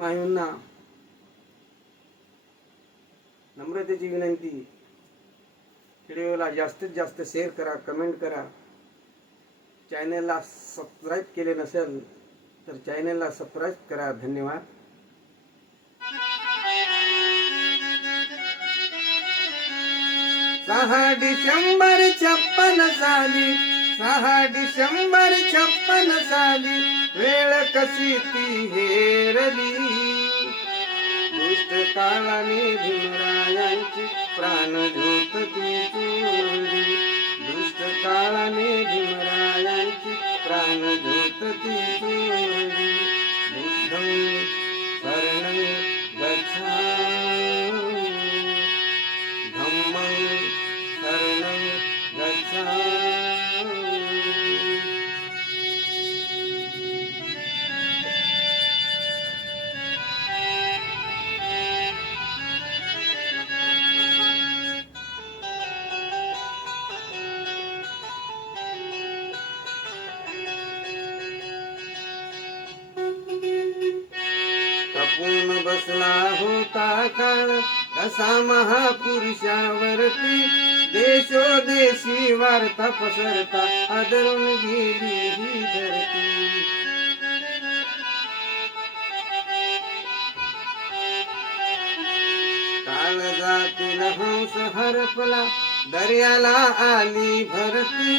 मायूंना नम्रतेची विनंती, व्हिडिओला जास्तीत जास्त शेअर करा, कमेंट करा. चॅनलला सबस्क्राईब केले नसेल तर चॅनलला सबस्क्राईब करा. धन्यवाद. 6 डिसेंबर 56 साली, 6 डिसेंबर 56 साली वेळ कशी ती हेरली. दुष्ट काळाने भीमरायांची प्राणज्योत ती चोरली. दुष्ट काळाने भीमरायांची प्राणज्योत ती चोरली. बुद्धं शरणं गच्छामि, धम्मं शरणं गच्छामि. तपून बसला होता काळ कसा महापुरुषावरती. देशोदेशी वार्ता पसरता आदरून गेली ही धरती. काळजातील हंस हरपला, दर्याला आली भरती.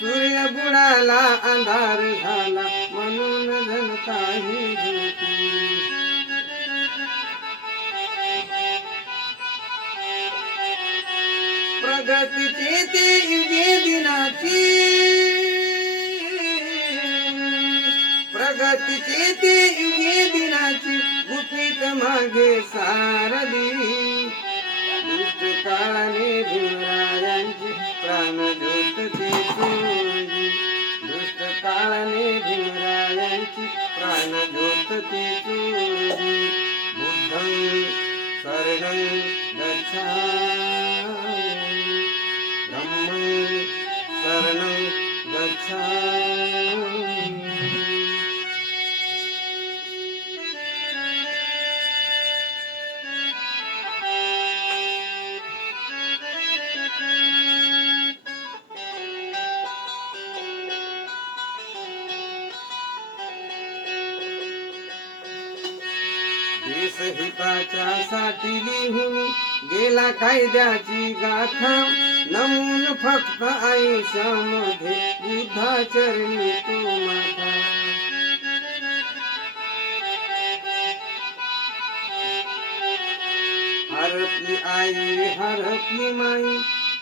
सूर्य बुडाला, अंधार झाला, म्हणून जनता ही ज्योती. प्रगतीची ती युगे दिनाची, प्रगतीची ती युगे दिनाची गुपित मागे सारली. दुष्ट काळाने भीमरायांची प्राणज्योत ती चोरली. दुष्ट काळाने भीमरायांची प्राणज्योत ती चोरली. बुद्धं शरणं गच्छामि, धम्मं शरणं गच्छामि. देशहिताच्या साठी लिहून गेला कायद्याची गाथा. नमून फक्त आयुष्यामध्ये बुद्धाचरणी तो माथा. हरपली आई, हरपली माई,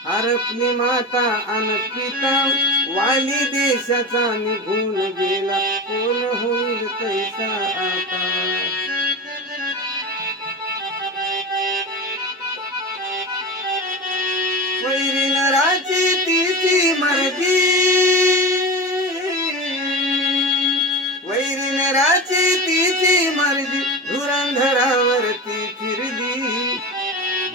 हरपली माता अन पिता. वाली देशाचा निघून गेला, कोण होईल तैसा आता. वैरी नराची तिची मर्जी, वैरी नराची तिची मर्जी धुरंधरावरती फिरली.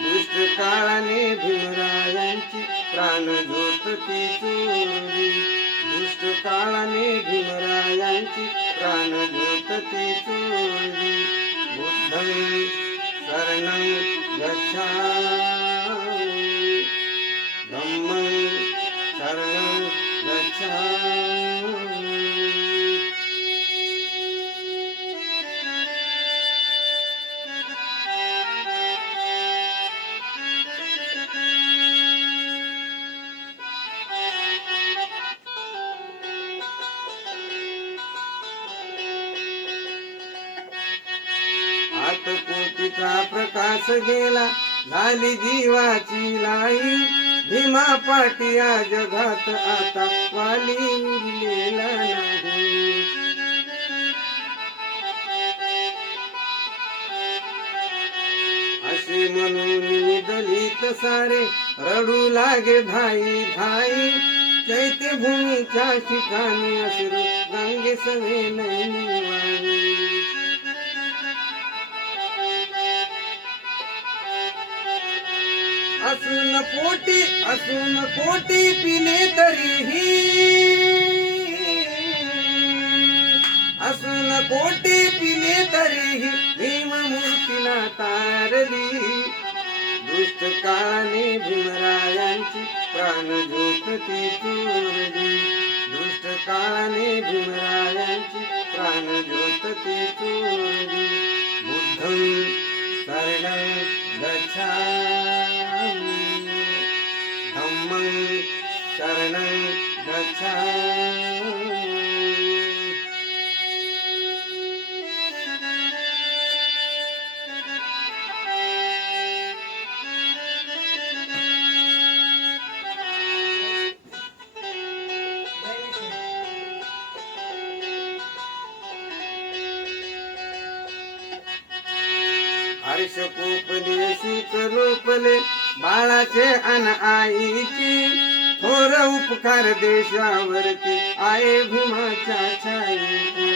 दुष्ट काळाने भीमरायांची प्राणज्योत ती चोरली. दुष्ट काळाने भीमरायांची प्राणज्योत ती चोरली. बुद्धं शरणं गच्छामि, धम्मं शरणं गच्छामि. आतपोटीचा प्रकाश गेला, झाली जीवाची लाई. भीमा पाटी या जगात आता वाली उरलेला नाही. असे म्हणून दलित सारे रडू लागे धाई धाई. चैत्यभूमीच्या ठिकाणी अश्रू गंगे सवे नैनी वाही. असून पोटी पिले तरीही, असून पोटी पिले तरीही मारली. दुष्ट काळाने भीमरायांची प्राणज्योत ती चोरली. दुष्ट काळाने भीमरायांची प्राणज्योत ती चोरली. बुद्धं शरणं गच्छामि, धम्मं शरणं गच्छामि. हर्ष कोपले सुख लोपले बाळाचे अन आईची. थोर उपकार देशावरती आहे भीमाच्या छायेची.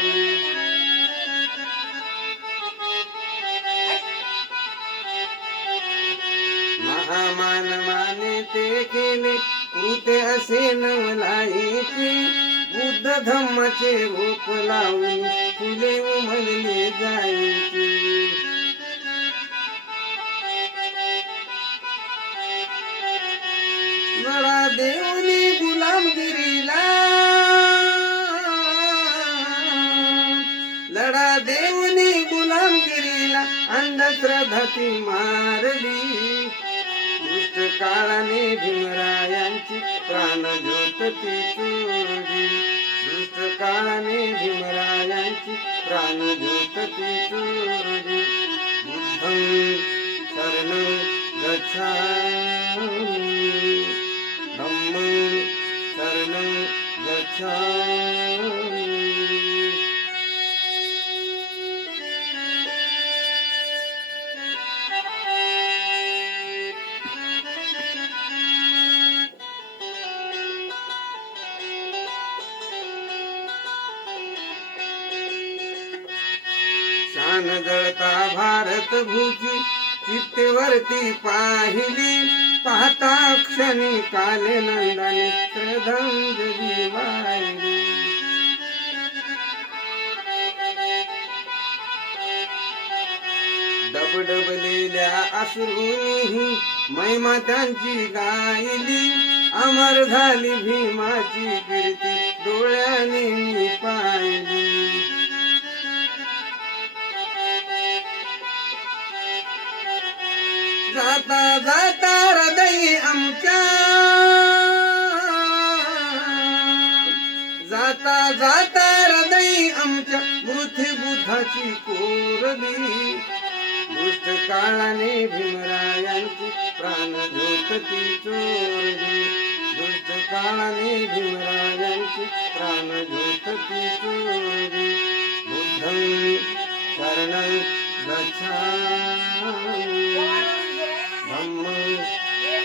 महामान माने ते केले कृते असे नवलाईची. बुद्ध धम्माचे रूप लावून फुले उमलले जायची. लढा देऊनी गुलामगिरीला, लढा देऊनी गुलामगिरीला अंधश्रद्धा ती मारली. दुष्ट काळाने भीमरायांची प्राणज्योत ती चोरली. दुष्ट काळाने भीमरायांची प्राणज्योत ती चोरली. बुद्धं शरणं गच्छामि, धम्मं शरणं गच्छामि. शान जळता भारत भूची चित्तेवरती पाहिली. पाहता क्षणी काले नंदाने श्रद्धांजली वाहिली. डबडबलेल्या अश्रूंनी महिमा त्यांची गायली. अमर झाली भीमाची कीर्ती डोळ्याने मी पाहिली. जाता जाता हृदय आमच्या, जाता जाता हृदय आमच्या मृत्यू बुद्धाची कोरली. दुष्ट काळाने भीमरायांची प्राणज्योत ती चोरली. दुष्ट काळाने भीमरायांची प्राणज्योत ती चोरली. बुद्धं शरणं गच्छामि, धम्मं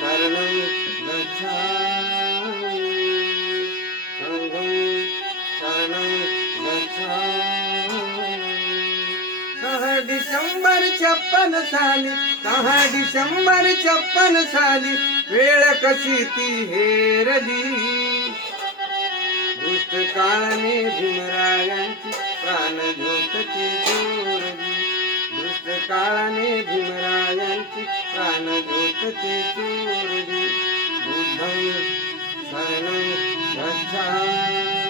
शरणं गच्छामि, संघं शरणं गच्छामि. 6 डिसेंबर 56 साली, 6 डिसेंबर 56 साली वेळ कशी ती हेरली. दुष्ट काळाने भीमरायांची प्राणज्योत ती चोरली. दुष्ट काळाने भीमरायांची प्राणज्योत ती चोरली. बुद्धं शरणं गच्छामि.